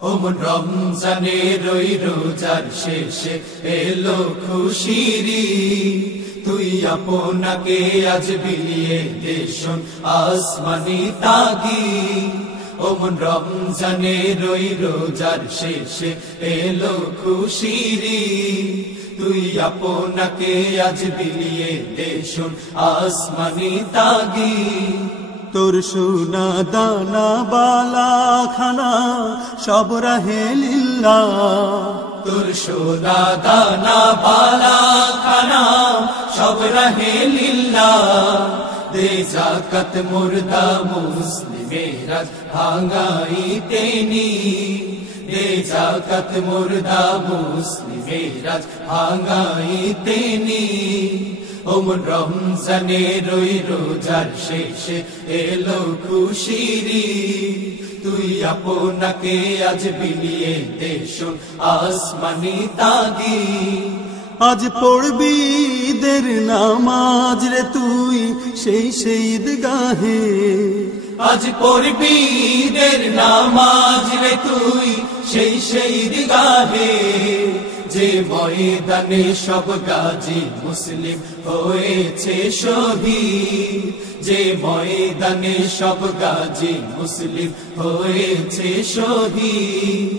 ওমন রমজানের ওই রোজার শেষে এলো খুশিরি, তুই আপনাকে আজ বিলিয়ে দেশন আসমানি তাগি। ওমন রমজানের ওই রোজার শেষে এলো খুশিরি, তুই আপনাকে আজ বিলিয়ে দেশন আসমানি তাগি। তোর সোনা দানা বালা খানা সব রাহে লিল্লাহ, তোর সোনা দানা বালা খানা সব রাহে লিল্লাহ। দে যাকাত মুর্দা মুসলিমেরা ভাঙাইতে নি, দে যাকাত মুর্দা মুসলিমেরা ভাঙাইতে নি। ওমন রমজানের ওই রোজার শেষে এলো খুশিরি, তুই আপনাকে আজ বিলিয়ে দেশন আসমানি তাগি। আজ পড়বি ঈদের নামাজ রে তুই সেই ঈদগাহে, আজ পড়বি ঈদের নামাজ রে তুই সেই ঈদগাহে। যে ময়দানে সব গাজী মুসলিম হয়েছে শহীদ, যে ময়দানে সব গাজী মুসলিম হয়েছে শহীদ।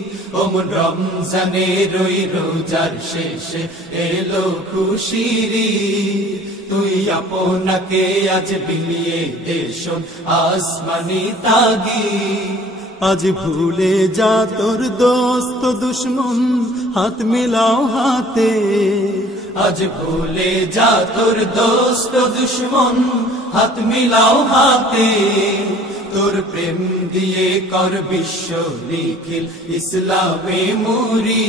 ওমন রমজানের ওই রোজার শেষে এলো খুশিরি, তুই আপনাকে আজ বিলিয়ে দেশন আসমানি তাগি। আজ ভুলে যা তোর দোস্ত দুশ্মন হাত মিলাও হাতে, আজ ভুলে যা তোর দোস্ত দুশ্মন হাত মিলাও হাতে। তোর প্রেম দিয়ে কর বিশ্ব নিখিল ইসলামে মুরি,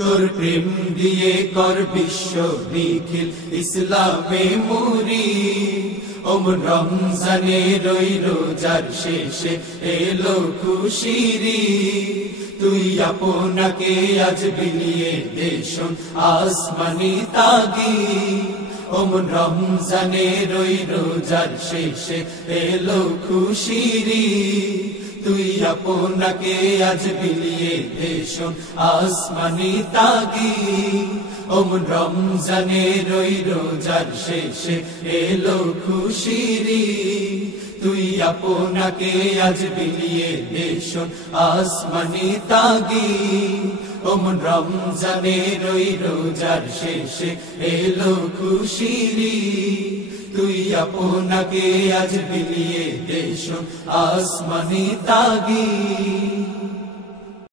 তোর প্রেম দিয়ে কর বিশ্ব নিখিল ইসলামে মুরি। ওমন রমজানের ওই রোজার শেষে এলো খুশিরি, তুই আপনাকে আজ বিলিয়ে দেশন আসমানি তাগি। ওমন রমজানের ওই রোজার শেষে এলো খুশিরি, তুই আপনাকে আজ বিলিয়ে দেশন আসমানি তাগি। ওমন রমজানের ওই রোজার শেষে এলো খুশিরি, তুই আপনাকে আজ বিলিয়ে দেশন আসমানি তাগি। ওমন রমজানের ওই রোজার শেষে এলো খুশিরি, তুই আপনাকে আজ বিলিয়ে দেশন আসমানি তাগি।